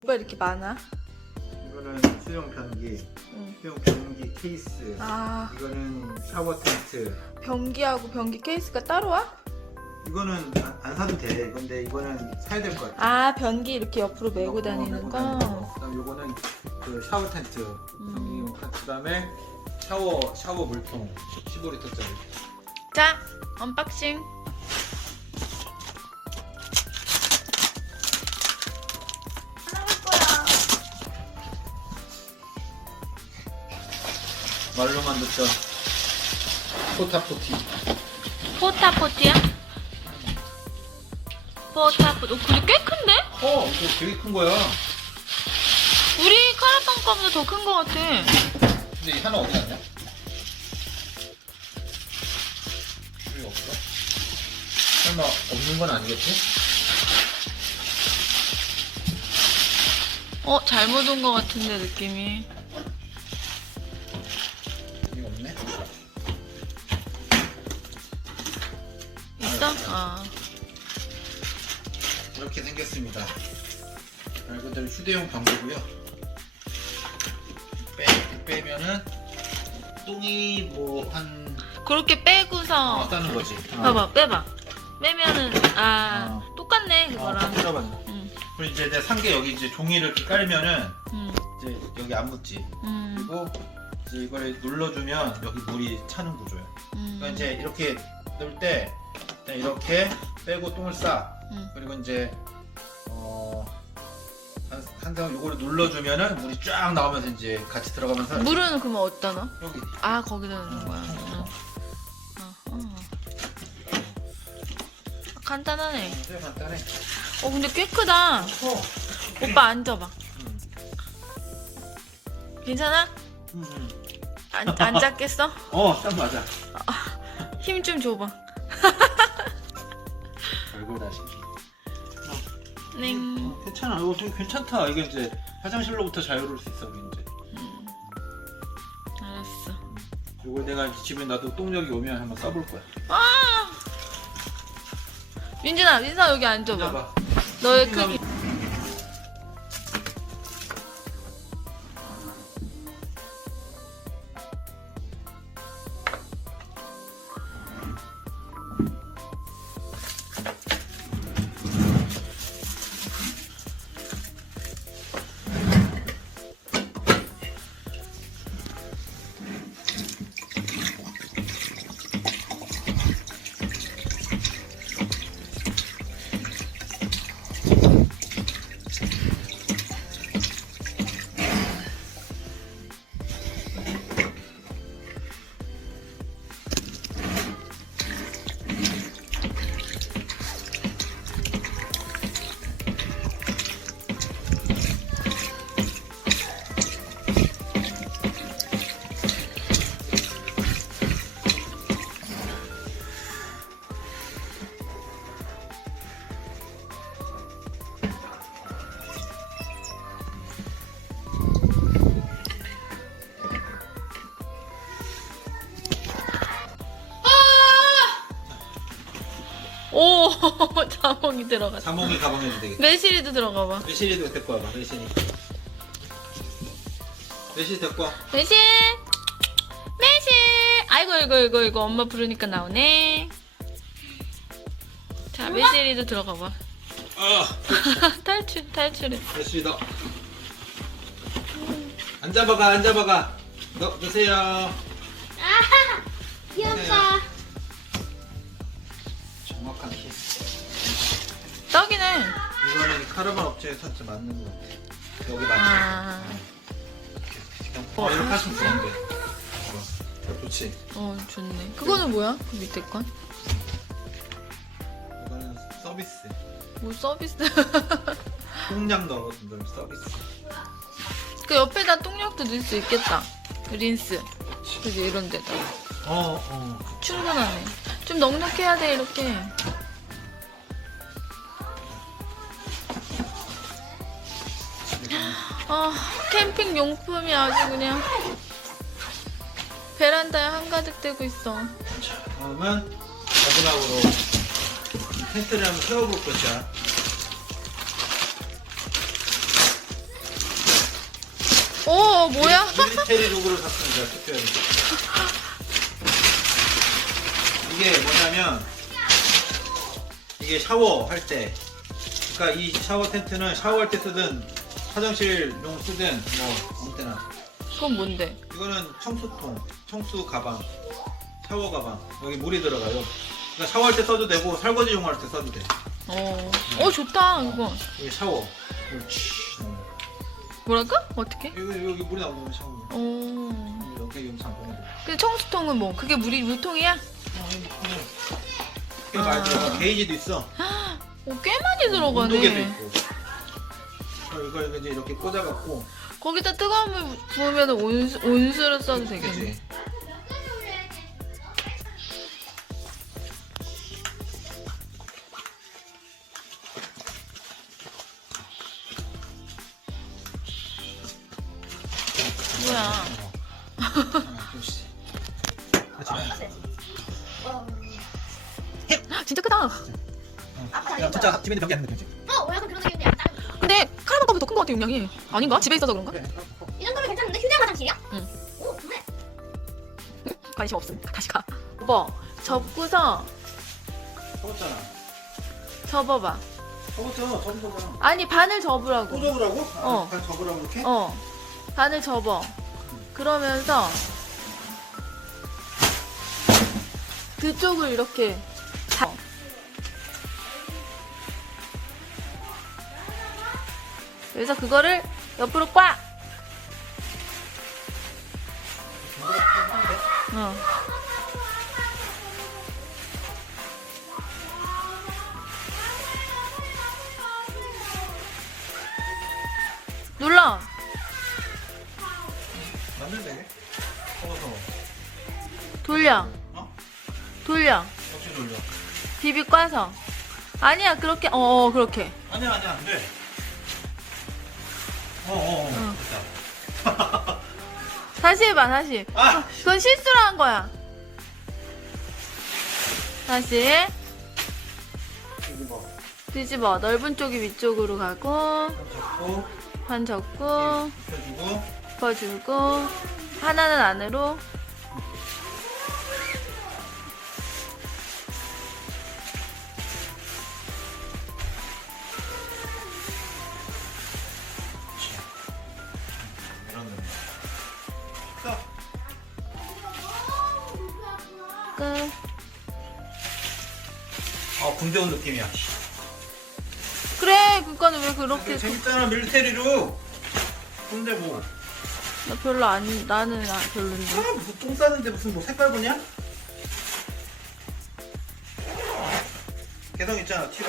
뭐가 이렇게 많아? 이거는 수영 변기, 응. 수영 변기 케이스. 아 이거는 샤워 텐트. 변기하고 변기 케이스가 따로 와? 이거는 안, 안 사도 돼. 근데 이거는 사야 될 것 같아. 아 변기 이렇게 옆으로 메고 어, 다니는 메고 거. 다니는 거. 그다음 요거는 그 샤워 텐트. 음. 그다음에 샤워 샤워 물통 15리터짜리. 자 언박싱. 말로만 듣던 포타포티. 포타포티야? 포타포티. 어, 근데 꽤 큰데? 어, 이거 되게 큰 거야. 우리 카라빵 거보다 더 큰 거 같아. 근데 이 하나 어디 갔냐? 여기 없어? 설마 없는 건 아니겠지? 어 잘못 온 거 같은데 느낌이. 생겼습니다. 말 그대로 휴대용 방구고요. 빼 빼면은 똥이 뭐 한 그렇게 빼고서 없다는 거지. 봐봐 빼봐. 빼면은 아 어. 똑같네 어, 그거랑. 들어봤네. 응. 그리고 이제 내가 산게 여기 이제 종이를 이렇게 깔면은 응. 이제 여기 안 묻지. 응. 그리고 이제 이거를 눌러주면 여기 물이 차는 구조야. 응. 그러니까 이제 이렇게 넣을 때 그냥 이렇게 빼고 똥을 싸. 응. 그리고 이제 어 한, 한상 요거를 눌러주면은 물이 쫙 나오면서 이제 같이 들어가면서 물은 그러면 어디다 넣어? 여기 아 거기다 넣는 거야. 응. 어허. 간단하네. 되게 간단해. 어 근데 꽤 크다. 커. 오빠 앉아봐. 응. 괜찮아? 응, 응. 안, 안 잡겠어? 어, 딱 맞아. 힘 좀 줘봐. 별걸 다시. 넹. 어, 괜찮아. 이거 되게 괜찮다. 이게 이제 화장실로부터 자유로울 수 있어, 이제. 음. 알았어. 이걸 내가 이제 집에 나도 똥력이 오면 한번 써볼 거야. 아! 민준아, 민준아 여기 앉아봐. 봐봐. 너의 크기. 자몽이 들어갔다. 자몽이 가방에도 되겠다. 매실이도 들어가봐. 매실이도 데리고 와봐, 매실이. 매실 데리고 와. 매실! 매실! 아이고, 이거, 이거, 이거 엄마 부르니까 나오네. 자, 매실이도 들어가봐. 아, 탈출, 탈출해. 매실이다. 앉아봐가, 앉아봐가. 넣, 넣으세요. 카르반 업체에서 진짜 맞는 거 같아. 여기 맞지? 아, 어, 이렇게 하시면 좋은데. 어, 좋지. 어, 좋네. 그거는 뭐야? 그 밑에 건? 이거는 서비스. 뭐 서비스? 콩냥 넣어준 서비스. 그 옆에다 똥력도 넣을 수 있겠다. 그 린스. 그렇지. 그지, 이런 데다. 어, 어. 충분하네. 좀 넉넉해야 돼 이렇게. 아 캠핑 용품이 아주 그냥 베란다에 한가득 되고 있어. 자, 다음은 마지막으로 이 텐트를 한번 세워볼 것이야. 오 뭐야? 밀리테리 룩으로 샀습니다. 특별히. 이게 뭐냐면 이게 샤워할 때 그러니까 이 샤워 텐트는 샤워할 때 쓰든 화장실용 쓰든 뭐 아무 때나 그건 뭔데? 이거는 청수통, 청수 가방, 샤워 가방 여기 물이 들어가요. 그러니까 샤워할 때 써도 되고 설거지용 할 때 써도 돼. 어, 어 좋다 이거. 여기 샤워. 그렇지. 뭐랄까? 어떻게? 여기 여기 물이 나오면 샤워. 어. 여기 영상 보내줘. 근데 청수통은 뭐? 그게 물이 물통이야? 꽤 많이 들어가. 게이지도 있어. 오, 꽤 많이 온도계도 들어 어, 이걸 이제 이렇게 꽂아갖고. 거기다 뜨거운 물 부으면 온수, 온수로 써도 되겠네. 그치? 뭐야? 하나, 둘씩. 그렇지. 진짜 크다. 야, 진짜 집에 있는 병기 아닌데, 어, 왜 것 같아 용량이. 아닌가? 집에 있어서 그런가? 그래. 이 정도면 괜찮은데 휴대용 화장실이야? 응. 오, 좋네. 관심 없음. 다시 가. 오빠 접고서 접었잖아. 접어봐. 접었잖아. 접은 거잖아. 아니 반을 접으라고. 또 접으라고? 어. 아, 반 접으라고 이렇게? 어. 반을 접어. 그러면서 그쪽을 이렇게 그래서 그거를 옆으로 꽉. 어. 눌러. 맞는 되게? 접어서. 돌려. 어? 돌려. 접시 돌려. 비비 꽈서. 아니야, 그렇게, 어, 어, 그렇게. 아니야, 아니야, 안 돼. 어, 어, 어. 응. 됐다. 다시 해봐, 다시. 아! 그건 실수로 한 거야. 다시. 뭐. 뒤집어. 넓은 쪽이 위쪽으로 가고, 접고, 반 접고, 펴주고. 덮어주고, 하나는 안으로. 끝. 어, 군대 온 느낌이야. 그래, 그거는 왜 그렇게. 재밌잖아, 밀리테리로. 근데 뭐. 나 별로 안, 나는 아, 별론데. 아, 무슨 똥 싸는데 무슨 뭐 색깔 보냐? 개성 있잖아, 티로.